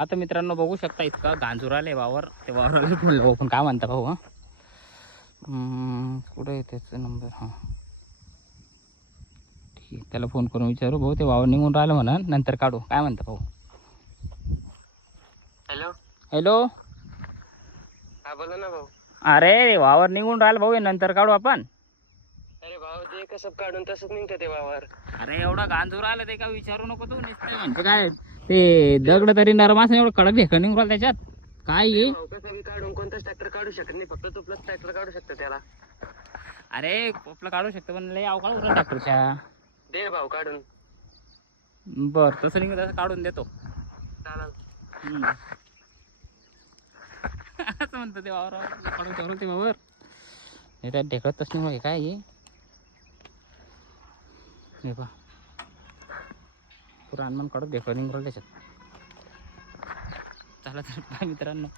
आता मित्रांनो बघू शकता इतका गांजूर आले वावर ते वावराला बोललो भाऊ पण काय म्हणता भाऊ हा कुठे आहे त्याचा नंबर हां ठीक त्याला फोन करून विचारू भाऊ ते वावर निघून राहिलं म्हणा नंतर काढू काय म्हणता भाऊ. हॅलो हॅलो हा बोला ना भाऊ. अरे वावर निघून राहिलं भाऊ नंतर काढू आपण. अरे भाऊ ते कसं काढून तसंच निघतं ते वावर. अरे एवढा गांजूर आलं ते का विचारू नको तू नुसतं म्हणते काय ते दगड तरी नरम असं एवढं कडक ढेकळ निघून राहिलं त्याच्यात काय ये. भाऊ कसं बी काढून कोणताच ट्रॅक्टर काढू शकत नाही फक्त तो प्लस ट्रॅक्टर काढू शकतो त्याला. अरे आपलं काढू शकतो पण लय अवकाळ उतरा ट्रॅक्टरच्या. दे भाऊ काढून. बर तसं निघत तसं काढून देतो. चालेल. असं म्हणतो ते वावर काढून ठेवलं ते वावर हे त्यात ढेकळत तसं नाही काय हे पहा पुरा अनमान काढून ढेकळ निघून त्याच्यात. चला तर मित्रांनो